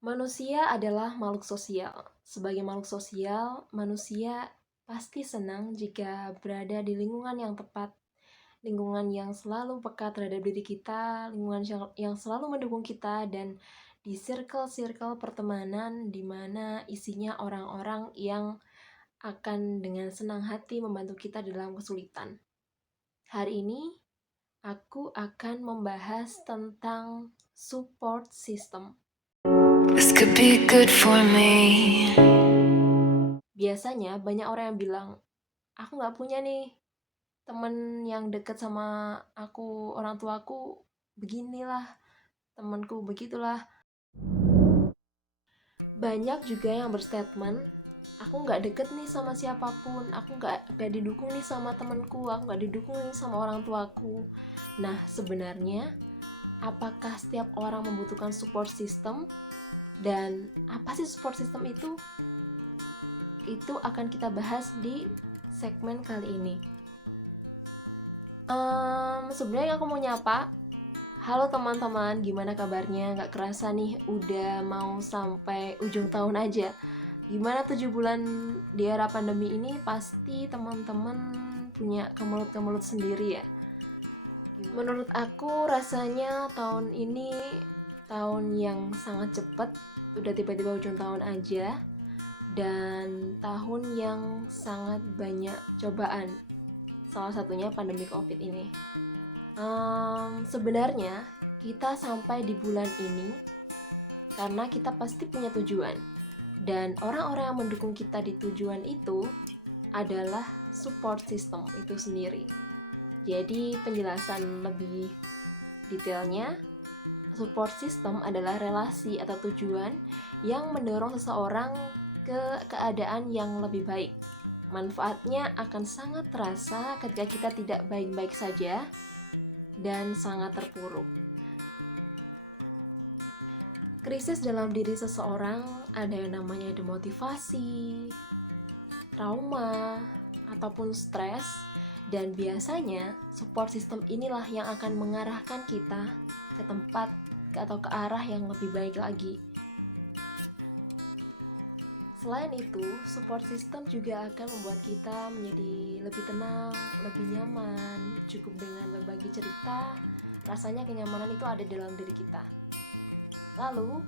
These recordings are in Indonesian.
Manusia adalah makhluk sosial. Sebagai makhluk sosial, manusia pasti senang jika berada di lingkungan yang tepat, lingkungan yang selalu peka terhadap diri kita, lingkungan yang selalu mendukung kita, dan di circle-circle pertemanan di mana isinya orang-orang yang akan dengan senang hati membantu kita dalam kesulitan. Hari ini, aku akan membahas tentang support system. This could be good for me. Biasanya banyak orang yang bilang, aku nggak punya nih temen yang deket sama aku, orang tuaku beginilah, temanku begitulah. Banyak juga yang berstatement, aku nggak deket nih sama siapapun, aku nggak didukung nih sama temanku, aku nggak didukung nih sama orang tuaku. Nah, sebenarnya apakah setiap orang membutuhkan support system? Dan apa sih support system itu? Itu akan kita bahas di segmen kali ini. Sebenarnya aku mau nyapa. Halo teman-teman, gimana kabarnya? Gak kerasa nih udah mau sampai ujung tahun aja. Gimana 7 bulan di era pandemi ini? Pasti teman-teman punya kemelut-kemelut sendiri ya. Menurut aku rasanya tahun ini tahun yang sangat cepat. Udah tiba-tiba ujung tahun aja. Dan tahun yang sangat banyak cobaan. Salah satunya pandemi COVID ini. Sebenarnya kita sampai di bulan ini karena kita pasti punya tujuan, dan orang-orang yang mendukung kita di tujuan itu adalah support system itu sendiri. Jadi penjelasan lebih detailnya, support system adalah relasi atau tujuan yang mendorong seseorang ke keadaan yang lebih baik. Manfaatnya akan sangat terasa ketika kita tidak baik-baik saja dan sangat terpuruk. Krisis dalam diri seseorang ada yang namanya demotivasi, trauma, ataupun stres, dan biasanya support system inilah yang akan mengarahkan kita ke tempat atau ke arah yang lebih baik lagi. Selain itu, support system juga akan membuat kita menjadi lebih tenang, lebih nyaman. Cukup dengan berbagi cerita, rasanya kenyamanan itu ada dalam diri kita. Lalu,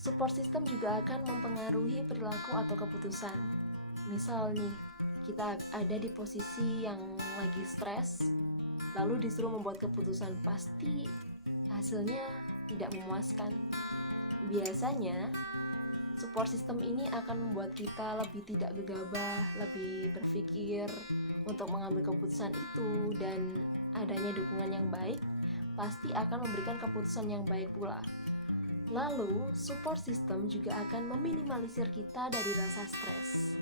support system juga akan mempengaruhi perilaku atau keputusan. Misal nih, kita ada di posisi yang lagi stres, lalu disuruh membuat keputusan, pasti hasilnya tidak memuaskan. Biasanya, support system ini akan membuat kita lebih tidak gegabah, lebih berpikir untuk mengambil keputusan itu, dan adanya dukungan yang baik pasti akan memberikan keputusan yang baik pula. Lalu, support system juga akan meminimalisir kita dari rasa stres.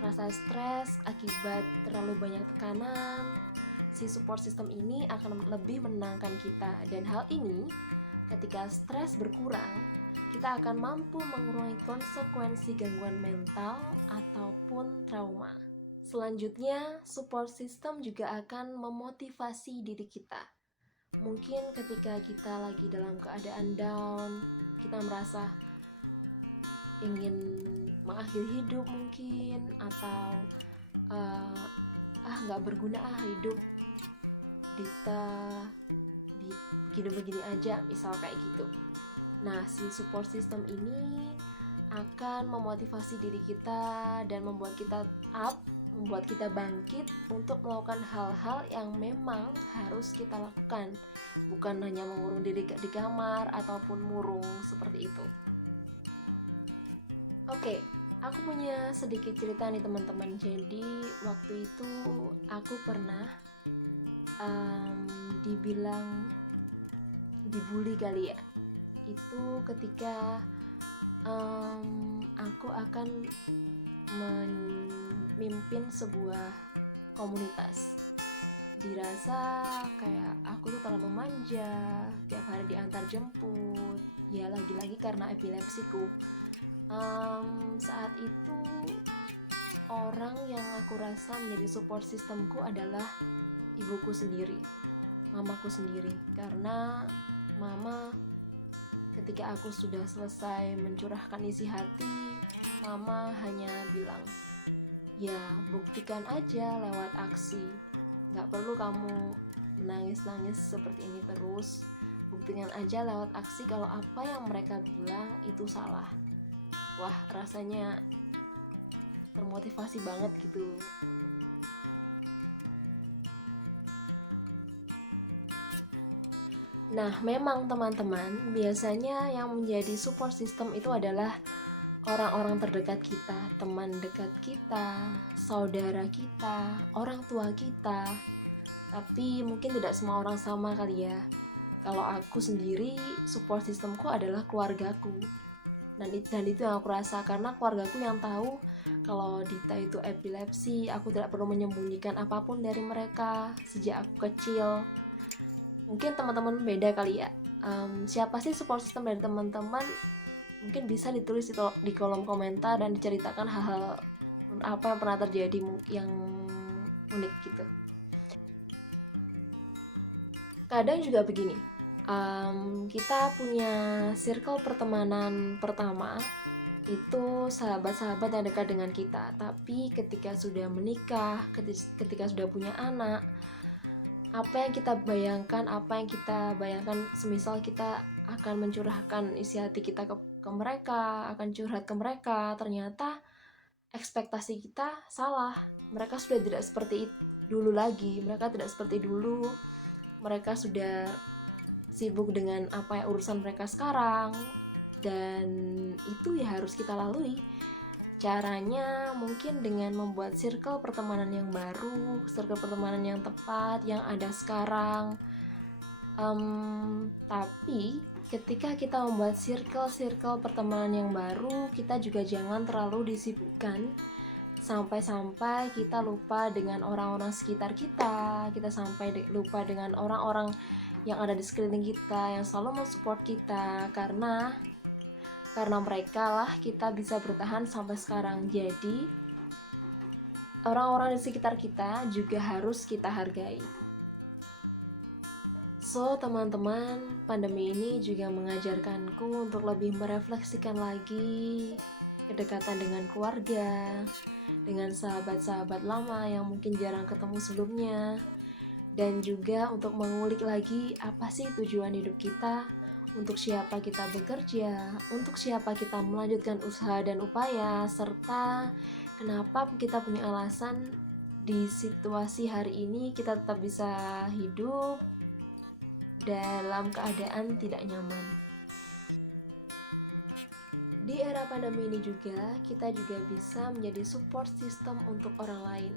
Rasa stres akibat terlalu banyak tekanan, si support system ini akan lebih menenangkan kita, dan hal ini ketika stres berkurang, kita akan mampu mengurangi konsekuensi gangguan mental ataupun trauma. Selanjutnya, support system juga akan memotivasi diri kita. Mungkin ketika kita lagi dalam keadaan down, kita merasa ingin mengakhiri hidup mungkin, atau nggak berguna hidup begini-begini aja, misal kayak gitu. Nah, si support system ini akan memotivasi diri kita dan membuat kita up, membuat kita bangkit untuk melakukan hal-hal yang memang harus kita lakukan, bukan hanya mengurung diri di kamar ataupun murung seperti itu. Oke, aku punya sedikit cerita nih teman-teman. Jadi waktu itu aku pernah dibilang dibully kali ya. Itu ketika aku akan memimpin sebuah komunitas. Dirasa kayak aku tuh terlalu manja, tiap hari diantar jemput. Ya lagi-lagi karena epilepsiku. Saat itu orang yang aku rasa menjadi support systemku adalah ibuku sendiri, mamaku sendiri. Karena mama ketika aku sudah selesai mencurahkan isi hati, mama hanya bilang, ya buktikan aja lewat aksi. Gak perlu kamu menangis-nangis seperti ini terus. Buktikan aja lewat aksi kalau apa yang mereka bilang itu salah. Wah, rasanya termotivasi banget gitu. Nah, memang teman-teman, biasanya yang menjadi support system itu adalah orang-orang terdekat kita, teman dekat kita, saudara kita, orang tua kita. Tapi mungkin tidak semua orang sama kali ya. Kalau aku sendiri, support systemku adalah keluargaku. Dan itu yang aku rasa, karena keluargaku yang tahu kalau Dita itu epilepsi. Aku tidak perlu menyembunyikan apapun dari mereka sejak aku kecil. Mungkin teman-teman beda kali ya. Siapa sih support system dari teman-teman? Mungkin bisa ditulis di kolom komentar dan diceritakan hal-hal apa yang pernah terjadi yang unik gitu. Kadang juga begini, kita punya circle pertemanan pertama itu sahabat-sahabat yang dekat dengan kita. Tapi ketika sudah menikah, ketika sudah punya anak, apa yang kita bayangkan, semisal kita akan mencurahkan isi hati kita ke mereka, akan curhat ke mereka, ternyata ekspektasi kita salah. Mereka sudah tidak seperti dulu lagi, mereka tidak seperti dulu, mereka sudah sibuk dengan apa yang urusan mereka sekarang, dan itu ya harus kita lalui. Caranya mungkin dengan membuat circle pertemanan yang baru, circle pertemanan yang tepat, yang ada sekarang. Tapi ketika kita membuat circle pertemanan yang baru, kita juga jangan terlalu disibukkan sampai-sampai kita lupa dengan orang-orang sekitar kita sampai lupa dengan orang-orang yang ada di sekeliling kita, yang selalu mensupport kita, karena mereka lah kita bisa bertahan sampai sekarang. Jadi orang-orang di sekitar kita juga harus kita hargai. So teman-teman, pandemi ini juga mengajarkanku untuk lebih merefleksikan lagi kedekatan dengan keluarga, dengan sahabat-sahabat lama yang mungkin jarang ketemu sebelumnya, dan juga untuk mengulik lagi apa sih tujuan hidup kita, untuk siapa kita bekerja, untuk siapa kita melanjutkan usaha dan upaya, serta kenapa kita punya alasan di situasi hari ini kita tetap bisa hidup dalam keadaan tidak nyaman. Di era pandemi ini juga, kita juga bisa menjadi support system untuk orang lain.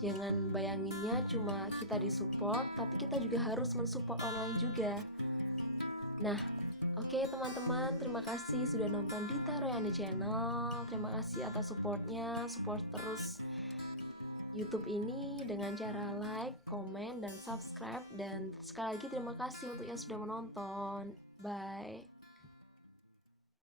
Jangan bayanginnya cuma kita disupport, tapi kita juga harus mensupport orang lain juga. Nah, oke teman-teman, terima kasih sudah nonton Dita Royani Channel. Terima kasih atas supportnya, support terus YouTube ini dengan cara like, komen, dan subscribe. Dan sekali lagi terima kasih untuk yang sudah menonton. Bye.